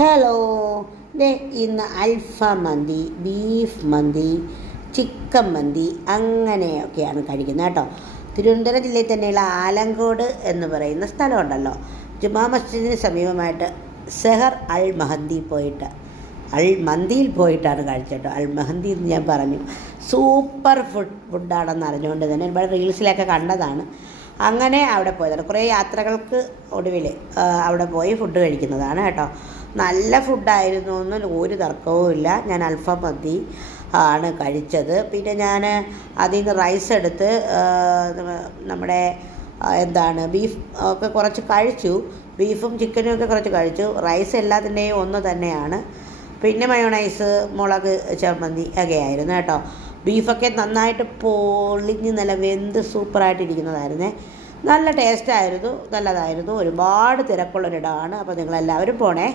Hello. ദേ ഇന്ന് അൽഫാം മന്തി, beef മന്തി, chicken മന്തി അങ്ങനെയൊക്കെയാണ് കഴിക്കുന്നത് കേട്ടോ. തിരുവനന്തപുരം ജില്ലയിൽ തന്നെയുള്ള ആലങ്കോട് എന്ന് പറയുന്ന സ്ഥലമുണ്ടല്ലോ, ജുമാ മസ്ജിദിന് സമീപമായിട്ട് സെഹർ അൽ മന്തിയിൽ പോയിട്ടാണ് കഴിച്ചത്. അൽ മഹന്തി എന്ന് ഞാൻ പറഞ്ഞു. സൂപ്പർ ഫുഡാണെന്ന് അറിഞ്ഞുകൊണ്ട് തന്നെ ഒരുപാട് റീൽസിലൊക്കെ കണ്ടതാണ്. അങ്ങനെ അവിടെ പോയതാണ്. കുറേ യാത്രകൾക്ക് ഒടുവിൽ അവിടെ പോയി ഫുഡ് കഴിക്കുന്നതാണ് കേട്ടോ. നല്ല ഫുഡായിരുന്നു ഒന്നും ഒരു തർക്കവും ഇല്ല. ഞാൻ അൽഫാം മന്തി ആണ് കഴിച്ചത്. പിന്നെ ഞാൻ അതിൽ നിന്ന് റൈസ് എടുത്ത് നമ്മുടെ ബീഫ് ഒക്കെ കുറച്ച് കഴിച്ചു. ബീഫും ചിക്കനും ഒക്കെ കുറച്ച് കഴിച്ചു. റൈസ് എല്ലാത്തിൻ്റെയും ഒന്ന് തന്നെയാണ്. പിന്നെ മയോണൈസ്, മുളക് ചമ്മന്തി ഒക്കെ ആയിരുന്നു കേട്ടോ. ബീഫൊക്കെ നന്നായിട്ട് പൊളിഞ്ഞ് നല്ല വെന്ത് സൂപ്പറായിട്ടിരിക്കുന്നതായിരുന്നേ. നല്ല ടേസ്റ്റായിരുന്നു, നല്ലതായിരുന്നു. ഒരുപാട് തിരക്കുള്ളൊരിടമാണ്. അപ്പോൾ നിങ്ങളെല്ലാവരും പോണേ.